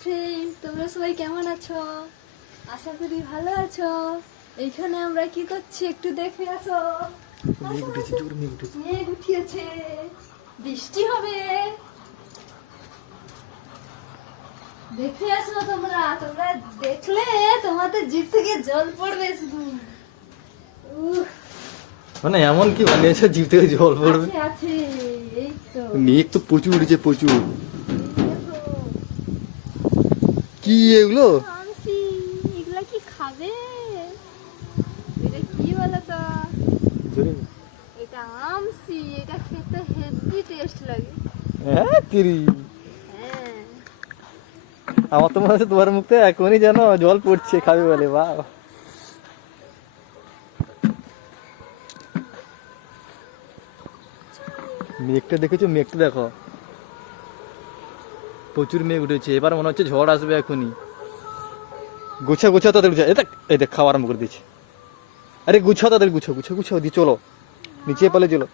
Friend, তোমরা সবাই কেমন আছো? আশা করি ভালো আছো। এইখানে আমরা কি করছি একটু দেখে আসো। মেঘ উঠিয়েছে, বৃষ্টি হবে। দেখে আসো তোমরা তোমরা দেখলে তোমাদের জিভ থেকে জল পড়বে শুধু। মানে এমন কি বানিয়েছে জিভ থেকে জল পড়বে? আছে আছে, এই তো মেঘ তো প্রচুর উঠেছে, প্রচুর। এই দেখো। কি এগুলো? আমসি, এগুলা কি খাবে? এটা কি বলো তো? এটা আমসি, এটা খেতে হেভি টেস্ট লাগে। হ্যাঁ তিরি, হ্যাঁ, আমার তো মনে হচ্ছে তোমার মুখ থেকে এখনই যেন জল পড়ছে, খাবে বলে। বাহ, মেঘটা দেখেছো? মেঘটা দেখো, প্রচুর মেঘ উঠেছে। এবার মনে হচ্ছে ঝড় আসবে এখনই। গুছা গুছা তাদের গুছা, এই দেখ খাওয়া আরম্ভ করে দিচ্ছে। আরে গুছাও তাদের, গুছাও গুছাও গুছাও দিয়ে চলো নিচে পালে চলো।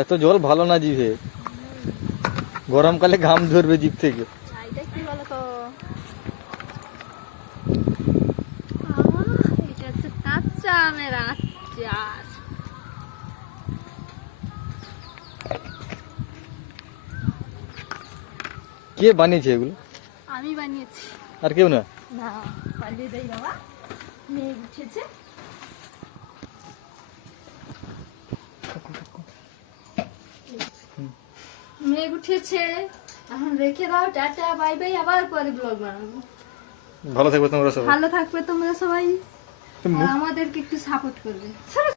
এত জল ভালো না জিভে, গরমকালে ঘাম ধরবে জিভ থেকে। এটা কি বলো তো? এটা হচ্ছে কাঁচা আমের আচার। কে বানিয়েছে এগুলো? আমি বানিয়েছি। আর কেউ না? না, পালিয়ে যাই বাবা, মেঘ উঠেছে। মেঘ উঠেছে, এখন রেখে দাও। টাটা বাই বাই, আবার পরে ব্লগ বানাবো। ভালো থাকবে তোমরা সবাই। ভালো থাকবে তোমরা সবাই, আর আমাদেরকে একটু সাপোর্ট করবে।